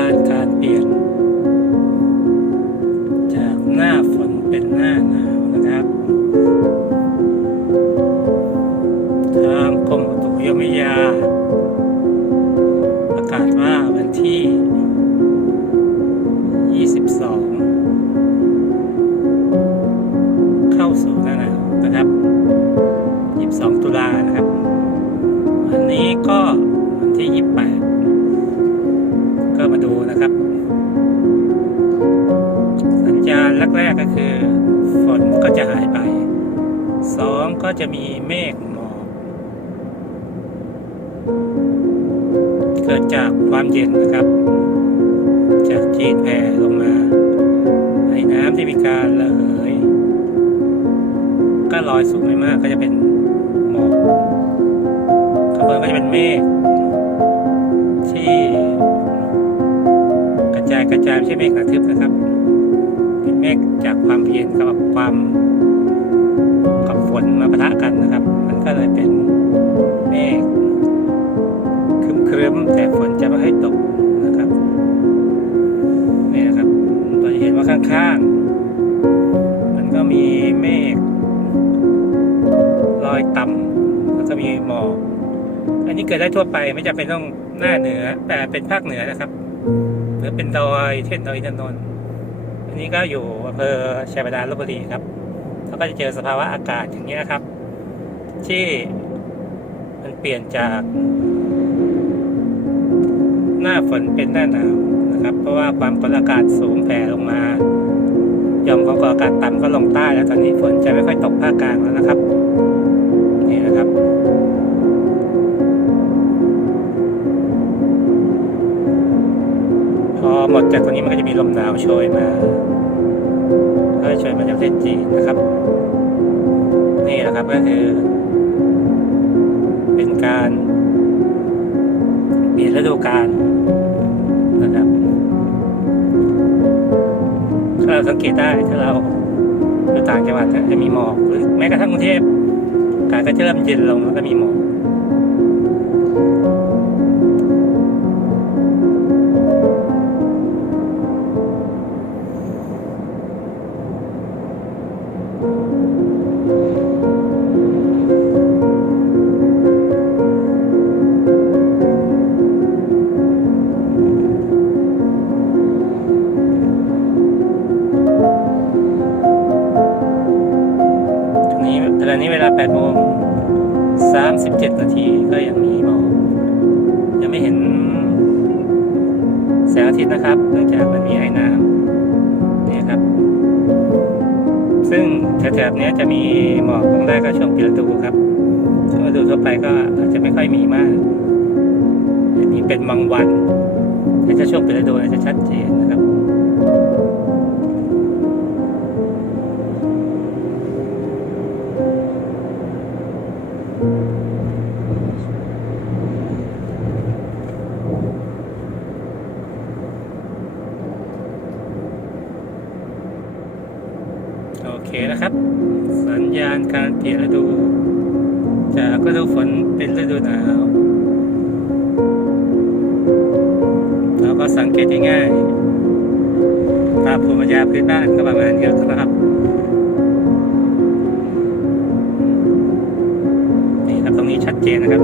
าณการเปลี่ยน จากหน้าฝนเป็นหน้าหนาวนะครับ ทางกรมอุตุนิยมวิทยา ประกาศว่าวันที่ 22 เข้าสู่หน้าหนาวนะครับ 22 ตุลา มาดูนะครับ สัญญาณแรกๆก็คือ ฝนก็จะหายไปสองก็จะมีเมฆหมอกเกิดจากความเย็นนะครับ จากจีนแผ่ลงมาไอ้น้ำที่มีการระเหยก็ลอยสูงไม่มากก็จะเป็นหมอกข้างบนก็จะเป็นเมฆ ระจายกระไม่ใช่เมฆหนาทึบนะครับ เป็นเมฆจากความเย็นกับความกับฝนมาปะทะกันนะครับ มันก็เลยเป็นเมฆครึ้มๆแต่ฝนจะไม่ให้ตกนะครับนี่นะครับเราจะเห็นว่าข้างๆ มันก็มีเมฆลอยต่ำแล้วก็มีหมอกอันนี้เกิดได้ทั่วไปไม่จำเป็นต้องหน้าเหนือแต่เป็นภาคเหนือนะครับ หรือเป็นดอยเช่นดอยอินทนนท์อันนี้ก็อยู่อำเภอชัยบาดาลลบบุรีครับเราก็จะเจอสภาวะอากาศอย่างนี้นะครับ ที่มันเปลี่ยนจาก หน้าฝนเป็นหน้าหนาวนะครับ เพราะว่าความกดอากาศสูงแผ่ลงมาย่อมความกดอากาศต่ำก็ลงใต้แล้วตอนนี้ฝนจะไม่ค่อยตกภาคกลางแล้วนะครับ ดจากตรงนี้มันก็จะมีลมหนาวโชยมาก็โชยมาจากประเทศจีนนะครับ นี่นะครับก็คือ เป็นการเปลี่ยนฤดูกาลนะครับถ้าเราสังเกตได้ถ้าเราอยู่ต่างจังหวัดจะมีหมอกหรือแม้กระทั่งกรุงเทพอากาศก็จะเริ่มเย็นลงแล้วก็มีหมอก ตรงนี้ตอนนี้เวลา8โมง37 นาทีก็ยังมีหมอกยังไม่เห็นแสงอาทิตย์นะครับ เนื่องจาก แถบนี้จะมีหมอกตรงแรกก็ช่วงปีฤดูครับช่วงฤดูทั่วไปก็อาจจะไม่ค่อยมีมากจะมีเป็นบางวันแต่ถ้าช่วงปีฤดูอาจจะชัดเจนนะครับ เคนะครับ สัญญาณการเปลี่ยนฤดู จากฤดูฝนเป็นฤดูหนาวเราก็สังเกตง่ายๆตามภูมิปัญญาพื้นบ้านก็ประมาณนี้นะครับนี่ครับตรงนี้ชัดเจนนะครับ